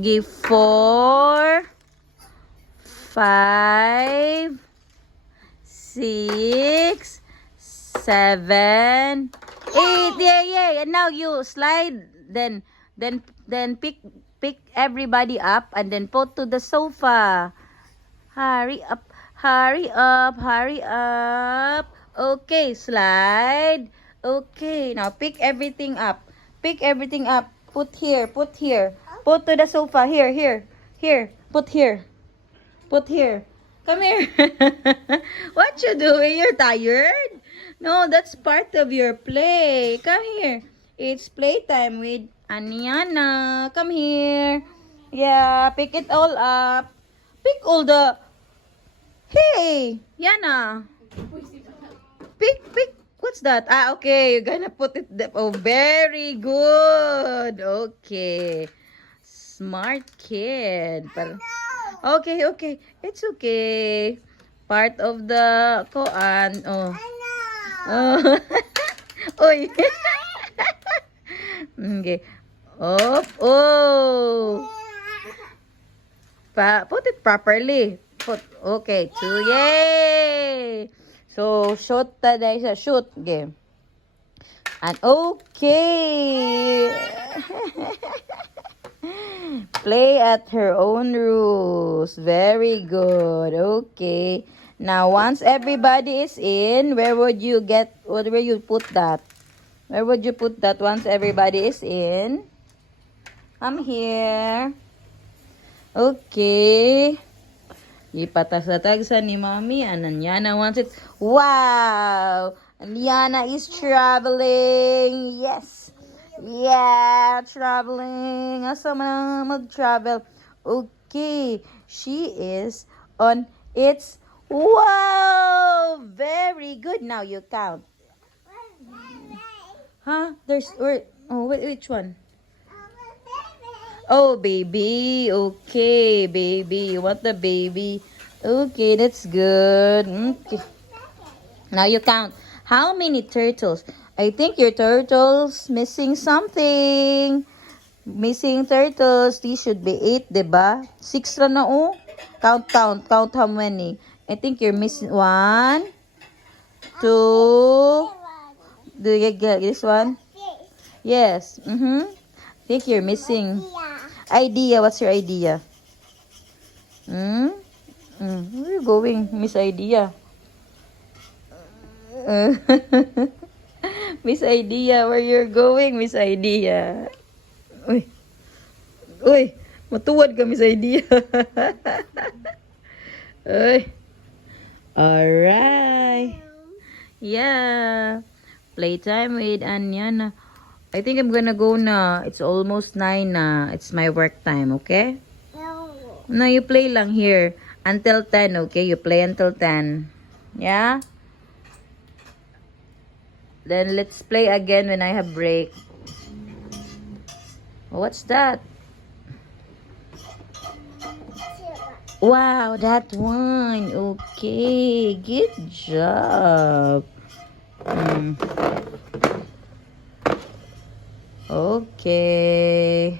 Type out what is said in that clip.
Give 4, 5, 6, 7, 8. Yay! And now you slide. Then pick everybody up and then put to the sofa. Hurry up, hurry up, hurry up. Okay, slide. Okay, now pick everything up. Pick everything up. Put here, put here. Put to the sofa. Here, here. Here, put here. Put here. Come here. What you doing? You're tired? No, that's part of your play. Come here. It's playtime with Aniana. Come here. Yeah, pick it all up. Pick all the... Hey, Yana. Pick. What's that? Ah, okay. You're gonna put it... Oh, very good. Okay. Smart kid. Okay. It's okay. Part of the koan. Oh. Oh. Oy. Okay. Oh. Put it properly. Okay. 2. Yay. So, shoot taday siya. Shoot. Okay. And okay. Play at her own rules. Very good. Okay. Now, once everybody is in, where would you put that? Where would you put that once everybody is in? I'm here. Okay. Ipatasatag sa ni Mommy. And Anyana wants it. Wow! Anyana is traveling. Yes. Yeah, traveling. Asa man mag-travel? Okay. She is on its... Wow! Very good. Now you count. Huh? Which one? Oh, baby. Okay, baby. You want the baby? Okay, that's good. Okay. Now you count. How many turtles? I think your turtles missing something. Missing turtles. These should be 8, diba? 6 ra na oh. Count how many. I think you're missing 1, 2. Do you get this one? Yes. I think you're missing. Idea. What's your idea? Where are you going, Miss Idea? Miss Idea, where you're going, Miss Idea? Uy, matuwad ka, Miss Idea. Uy. Alright. Yeah. Playtime with Anyana. I think I'm gonna go na. It's almost 9 na. It's my work time, okay? No, you play lang here. Until 10, okay? You play until 10. Yeah? Then let's play again when I have break. What's that? Wow, that one. Okay, good job. Okay.